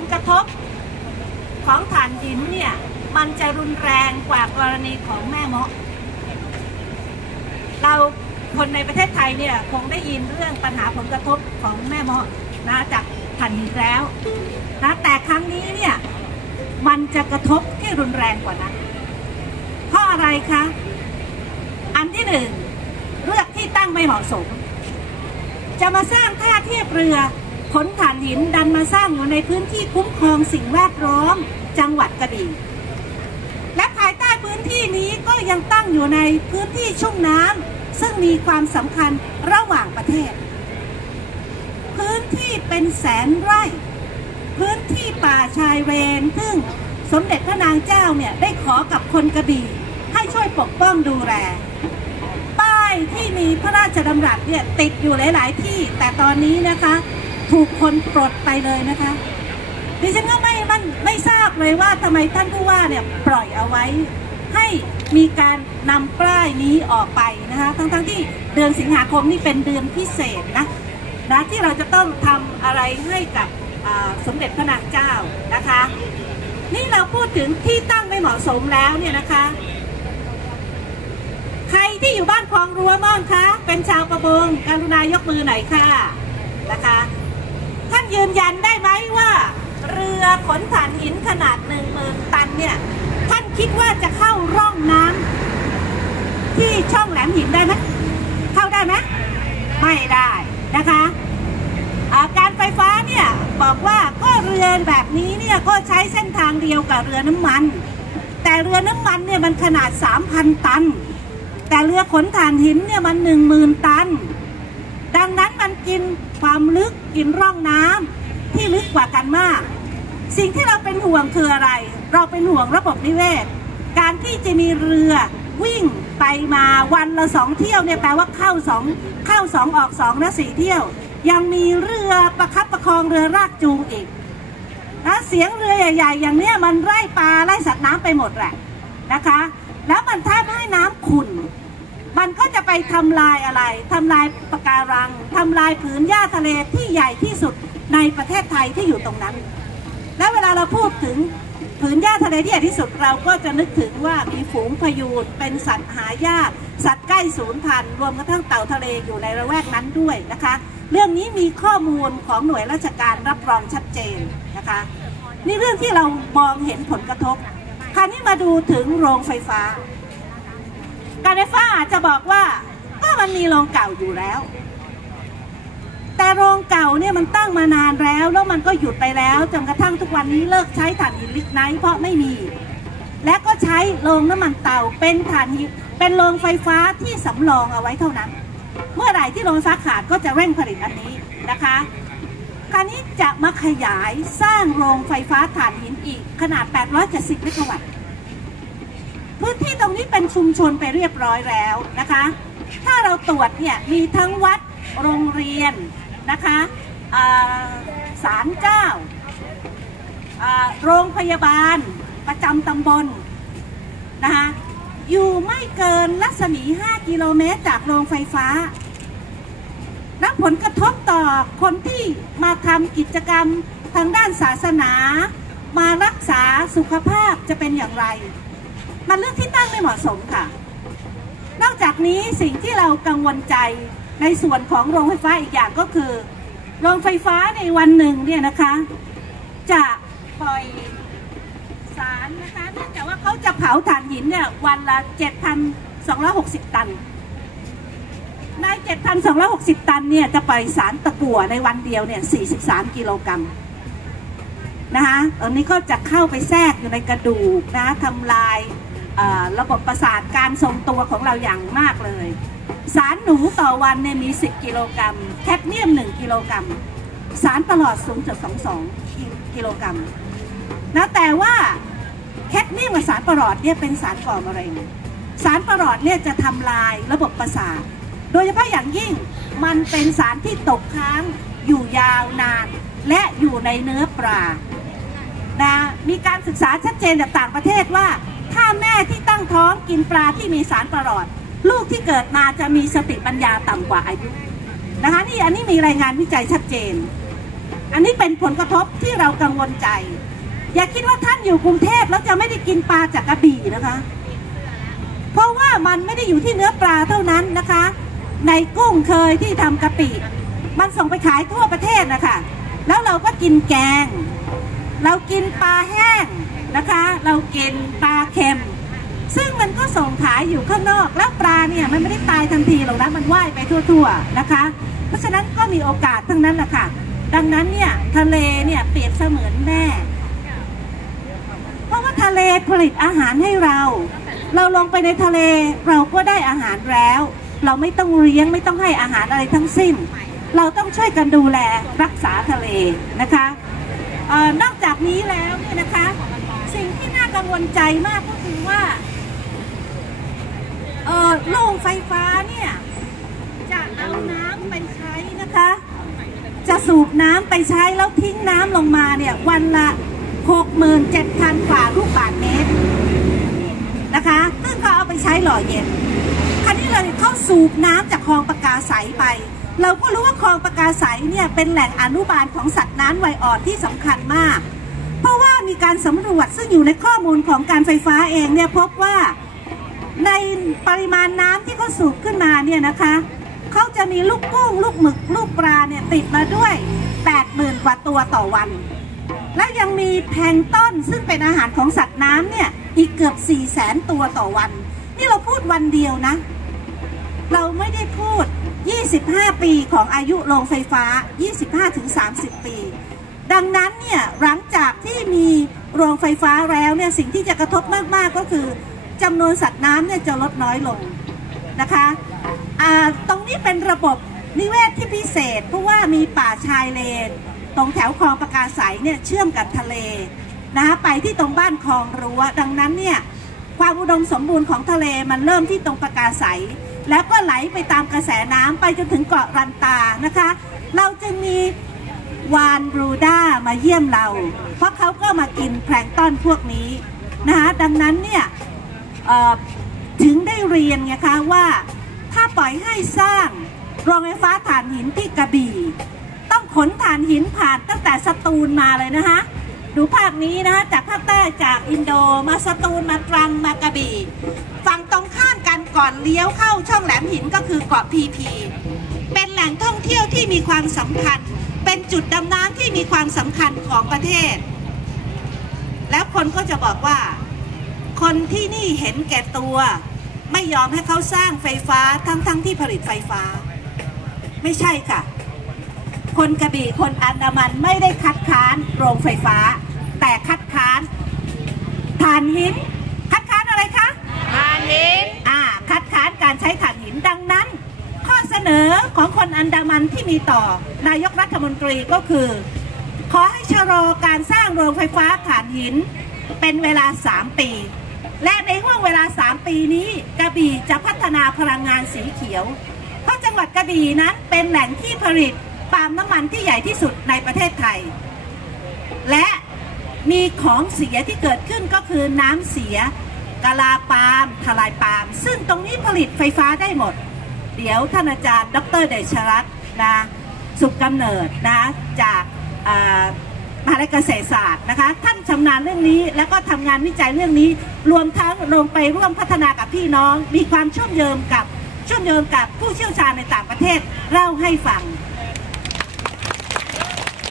ลกระทบของถ่านหินเนี่ยมันจะรุนแรงกว่ากรณีของแม่เมาะเราคนในประเทศไทยเนี่ยคงได้ยินเรื่องปัญหาผลกระทบของแม่เมาะนะจากถ่านหินแล้วนะแต่ครั้งนี้เนี่ยมันจะกระทบที่รุนแรงกว่านั้นเพราะอะไรคะอันที่หนึ่งเลือกที่ตั้งไม่เหมาะสม จะมาสร้างท่าเทียบเรือ ขนถ่านหินดันมาสร้างอยู่ในพื้นที่คุ้มครองสิ่งแวดล้อมจังหวัดกระบี่และภายใต้พื้นที่นี้ก็ยังตั้งอยู่ในพื้นที่ชุ่มน้ำซึ่งมีความสำคัญระหว่างประเทศ พื้นที่เป็นแสนไร่ พื้นที่ป่าชายเลนซึ่งสมเด็จพระนางเจ้าเนี่ยได้ขอกับคนกระบี่ให้ช่วยปกป้องดูแลป้ายที่มีพระราชดำรัสเนี่ยติดอยู่หลาย ๆ ที่ แต่ตอนนี้นะคะ ถูกคนปลดไปเลยนะคะดิฉันก็ไม่มันไม่ทราบเลยว่าทำไมท่านผู้ว่าเนี่ยปล่อยเอาไว้ ให้มีการนำป้ายนี้ออกไปนะคะทั้งๆที่เดือนสิงหาคมนี่เป็นเดือนพิเศษนะนะที่เราจะต้องทำอะไรให้กับสมเด็จพระนางเจ้านะคะ นี่เราพูดถึงที่ตั้งไม่เหมาะสมแล้วเนี่ยนะคะ ใครที่อยู่บ้านคลองรั้วบ้างคะ เป็นชาวประมงการุณายกมือหน่อยค่ะนะคะ ยืนยันได้ไหมว่า เรือขนถ่านหินขนาดหนึ่งหมื่นตันเนี่ย ท่านคิดว่าจะเข้าร่องน้ำที่ช่องแหลมหินได้ไหมเข้าได้ไหมไม่ได้นะคะาการไฟฟ้าเนี่ยบอกว่าก็เรือแบบนี้เนี่ยก็ใช้เส้นทางเดียวกับเรือน้ำมัน แต่เรือน้ำมันเนี่ยมันขนาด 3,000 ตัน แต่เรือขนถ่านหินเนี่ยมัน 10,000 ตัน ดังนั้นมันกิน ความลึกกินร่องน้ำที่ลึกกว่ากันมาก สิ่งที่เราเป็นห่วงคืออะไร เราเป็นห่วงระบบนิเวศ การที่จะมีเรือวิ่งไปมาวันละสองเที่ยวเนี่ยแปลว่าเข้าสองเข้าสองออกสองนะสี่เที่ยว ยังมีเรือประคับประคองเรือรากจูงอีกนะเสียงเรือใหญ่ ๆ อย่างเนี้ยมันไล่ปลาไล่สัตว์น้ำไปหมดแหละนะคะ แล้วมันถ้าให้น้ำขุ่น มันก็จะไปทำลายอะไรทำลายปะการังทำลายผืนหญ้าทะเลที่ใหญ่ที่สุดในประเทศไทยที่อยู่ตรงนั้น และเวลาเราพูดถึงผืนหญ้าทะเลที่ใหญ่ที่สุดเราก็จะนึกถึงว่ามีฝูงพยูนเป็นสัตว์หายากสัตว์ใกล้สูญพันธุ์รวมกระทั่งเต่าทะเลอยู่ในระแวกนั้นด้วยนะคะ เรื่องนี้มีข้อมูลของหน่วยราชการรับรองชัดเจนนะคะ นี่เรื่องที่เรามองเห็นผลกระทบคราวนี้มาดูถึงโรงไฟฟ้า การไฟฟ้าอาจจะบอกว่าก็มันมีโรงเก่าอยู่แล้ว แต่โรงเก่าเนี่ยมันตั้งมานานแล้วแล้วมันก็หยุดไปแล้วจนกระทั่งทุกวันนี้เลิกใช้ถ่านหินลิกไนท์เพราะไม่มี และก็ใช้โรงน้ำมันเต่าเป็นถ่านหินเป็นโรงไฟฟ้าที่สำรองเอาไว้เท่านั้น เมื่อไหร่ที่โรงไฟฟ้าขาดก็จะเร่งผลิตอันนี้นะคะคราวนี้จะมาขยายสร้างโรงไฟฟ้าถ่านหินอีกขนาด 870 เมกะวัตต์ พื้นที่ตรงนี้เป็นชุมชนไปเรียบร้อยแล้วนะคะ ถ้าเราตรวจเนี่ยมีทั้งวัดโรงเรียนนะคะศาลเจ้า โรงพยาบาลประจำตำบลนะคะอยู่ไม่เกินรัศมี 5 กิโลเมตรจากโรงไฟฟ้าและผลกระทบต่อคนที่มาทำกิจกรรมทางด้านศาสนา มารักษาสุขภาพจะเป็นอย่างไร มันเลือกที่ตั้งไม่เหมาะสมค่ะ นอกจากนี้สิ่งที่เรากังวลใจในส่วนของโรงไฟฟ้าอีกอย่างก็คือ โรงไฟฟ้าในวันหนึ่งเนี่ยนะคะ จะปล่อยสารนะคะเนื่องจากว่าเขาจะเผาถ่านหินเนี่ยวันละ 7,260 ตัน ใน 7,260 ตันเนี่ยจะปล่อยสารตะกั่วในวันเดียวเนี่ย 43 กิโลกรัมนะคะอันนี้ก็จะเข้าไปแทรกอยู่ในกระดูกนะทำลาย ระบบประสาทการทรงตัวของเราอย่างมากเลย สารหนูต่อวันเนี่ยมี 10 กิโลกรัม แคดเมียม 1 กิโลกรัม สารประหลอด0.22 กิโลกรัมนะแต่ว่าแคดเมียมกับสารประหลอดเนี่ยเป็นสารก่อมะเร็ง สารประหลอดเนี่ยจะทำลายระบบประสาท โดยเฉพาะอย่างยิ่งมันเป็นสารที่ตกค้างอยู่ยาวนาน และอยู่ในเนื้อปลานะมีการศึกษาชัดเจนจากต่างประเทศว่า ถ้าแม่ที่ตั้งท้องกินปลาที่มีสารประหลอด ลูกที่เกิดมาจะมีสติปัญญาต่ำกว่าอายุนะคะนี่อันนี้มีรายงานวิจัยชัดเจน อันนี้เป็นผลกระทบที่เรากังวลใจ อย่าคิดว่าท่านอยู่กรุงเทพแล้วจะไม่ได้กินปลาจากกระบี่นะคะ เพราะว่ามันไม่ได้อยู่ที่เนื้อปลาเท่านั้นนะคะ ในกุ้งเคยที่ทำกะปิ มันส่งไปขายทั่วประเทศนะคะแล้วเราก็กินแกง เรากินปลาแห้ง นะคะ เรากินปลาเค็ม ซึ่งมันก็ส่งขายอยู่ข้างนอก แล้วปลาเนี่ยมันไม่ได้ตายทันทีหรอกนะมันว่ายไปทั่วๆนะคะ เพราะฉะนั้นก็มีโอกาสทั้งนั้นแหละค่ะ ดังนั้นเนี่ยทะเลเนี่ยเปรียบเสมือนแม่ เพราะว่าทะเลผลิตอาหารให้เรา เราลงไปในทะเลเราก็ได้อาหารแล้ว เราไม่ต้องเลี้ยงไม่ต้องให้อาหารอะไรทั้งสิ้น เราต้องช่วยกันดูแลรักษาทะเลนะคะออนอกจากนี้แล้วเนี่ยนะคะ สิ่งที่น่ากังวลใจมากก็คือว่าเออโรงไฟฟ้าเนี่ย จะเอาน้ำไปใช้นะคะ จะสูบน้ำไปใช้แล้วทิ้งน้ำลงมาเนี่ย วันละ 67,000กว่าลูกบาศก์เมตรนะคะ ซึ่งเขาเอาไปใช้หล่อเย็นคราวนี้เลยเขาสูบน้ำจากคลองปากาใสไป เราก็รู้ว่าคลองปากาใสเนี่ยเป็นแหล่งอนุบาลของสัตว์น้ำไวอ่อนที่สำคัญมาก เพราะว่ามีการสำรวจซึ่งอยู่ในข้อมูลของการไฟฟ้าเองเนี่ยพบว่าในปริมาณน้ำที่เขาสูบขึ้นมาเนี่ยนะคะเขาจะมีลูกกุ้ง ลูกหมึก ลูกปลาเนี่ยติดมาด้วย 80,000 กว่าตัวต่อวัน และยังมีแพลงต้นซึ่งเป็นอาหารของสัตว์น้ำเนี่ยอีกเกือบ 4 0 0แสนตัวต่อวัน นี่เราพูดวันเดียวนะ เราไม่ได้พูด 25 ปีของอายุโรงไฟฟ้า 25-30 ปี ดังนั้นเนี่ยหลังจากที่มีโรงไฟฟ้าแล้วเนี่ยสิ่งที่จะกระทบมากๆก็คือจำนวนสัตว์น้ำเนี่ยจะลดน้อยลงนะคะตรงนี้เป็นระบบนิเวศที่พิเศษ เพราะว่ามีป่าชายเลน ตรงแถวคลองประกาศายเนี่ยเชื่อมกับทะเลนะคะไปที่ตรงบ้านคลองรั้วดังนั้นเนี่ยความอุดมสมบูรณ์ของทะเลมันเริ่มที่ตรงประกาศายแล้วก็ไหลไปตามกระแสน้ำไปจนถึงเกาะรันตานะคะ เราจึงมี วานบรูด้ามาเยี่ยมเรา เพราะเขาก็มากินแพลงต้นพวกนี้นะคะดังนั้นเนี่ยถึงได้เรียนไงคะว่าถ้าปล่อยให้สร้างโรงไฟฟ้าถ่านหินที่กระบี่ ต้องขนถ่านหินผ่านตั้งแต่สตูลมาเลยนะคะดูภาพนี้นะคะจากภาคใต้จากอินโดมาสตูลมาตรังมากระบี่ฝั่งตรงข้ามกันก่อนเลี้ยวเข้าช่องแหลมหินก็คือเกาะพีพี เป็นแหล่งท่องเที่ยวที่มีความสำคัญ เป็นจุดดำน้ำที่มีความสำคัญของประเทศ แล้วคนก็จะบอกว่า คนที่นี่เห็นแก่ตัว ไม่ยอมให้เขาสร้างไฟฟ้าทั้งๆทที่ผลิตไฟฟ้า ไม่ใช่ค่ะ คนกระบี่คนอันดามันไม่ได้คัดค้านโรงไฟฟ้า แต่คัดค้านถ่านหิน คัดค้านอะไรคะทานหินอ่าคัดค้านการใช้ถ่านหินดังนั้นข้อเส นอของคนอันดามันที่มีต่อนายกรัฐมนตรีก็คือ ขอให้ชะลอการสร้างโรงไฟฟ้าถ่านหิน เป็นเวลา 3 ปี และในห่วงเวลา 3 ปีนี้กระบี่จะพัฒนาพลังงานสีเขียว เพราะจังหวัดกระบี่นั้นเป็นแหล่งที่ผลิตปาล์มน้ำมันที่ใหญ่ที่สุดในประเทศไทย และมีของเสียที่เกิดขึ้นก็คือน้ำเสียกะลาปาล์มทลายปาล์มซึ่งตรงนี้ผลิตไฟฟ้าได้หมด เดี๋ยวท่านอาจารย์ ดรเดชรัตน์นะสุขกำเนิดนะจากมหาวิทยาลัยเกษตรศาสตร์นะคะ ท่านชำนาญเรื่องนี้แล้วก็ทำงานวิจัยเรื่องนี้ รวมทั้งลงไปร่วมพัฒนากับพี่น้อง มีความเชื่อมโยงกับเชื่อมโยงกับผู้เชี่ยวชาญในต่างประเทศเล่าให้ฟัง